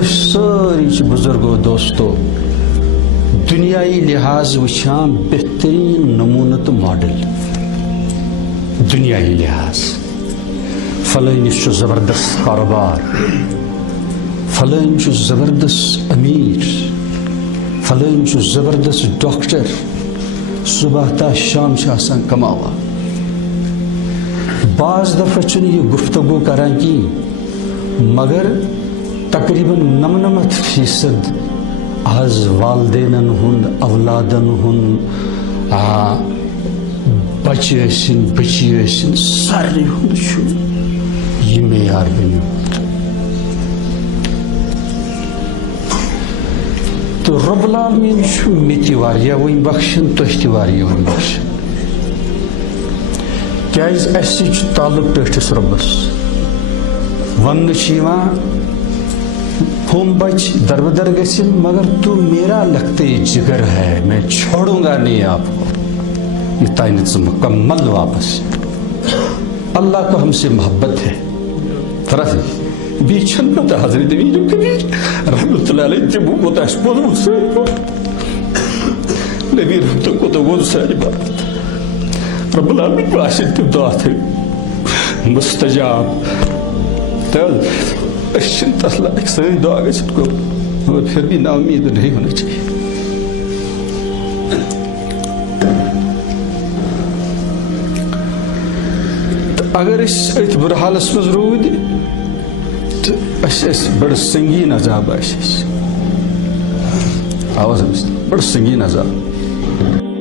ساری بزرگو دوستو دنیای لحاظ وچھان بہترین نمونہ تو ماڈل دنیای لحاظ فلانس زبردست کاروبار فلان زبردست امیر فلان زبردست ڈاکٹر صبح تا شام آسان کماوا بعض دفعہ چھ یہ گفتگو کران کی مگر تقریباً 99% آز والدینن ہند اولادن ہند بچہ ٲسِن بچی ٲسِن سارنٕے ہُنٛد چھُ یہِ معیار بنیومُت تہٕ رۄب العالمیٖن چھُ مےٚ تہِ واریاہ وۄنۍ بخشن تۄہہِ تہِ واریاہ وۄنۍ بخشن کیٛازِ اَسہِ سۭتۍ چھُ تعلق ٹٲٹھِس رۄبس وننہٕ چھُ یِوان ہم بچ دربدر گژھن مگر تو میرا لگتے جگر ہے میں چھوڑوں گا نہیں آپ کو یہ تائنت مکمل واپس اللہ کو ہم سے محبت ہے طرف بیچن پتہ حضرت امیر کبیر رحمۃ اللہ علیہ جب وہ تاش بولو سے نبی رحمت کو تو وہ ساری بات رب العالمین کو عاشق کی دعا تھی مستجاب تل تس لائق ساری دعا گھن کو مگر پھر بھی نا امید نہیں ہونا چاہیے اگر ات بر حالس مز رود تو بڑ سنگین عذاب آواز بڑ سنگین عذاب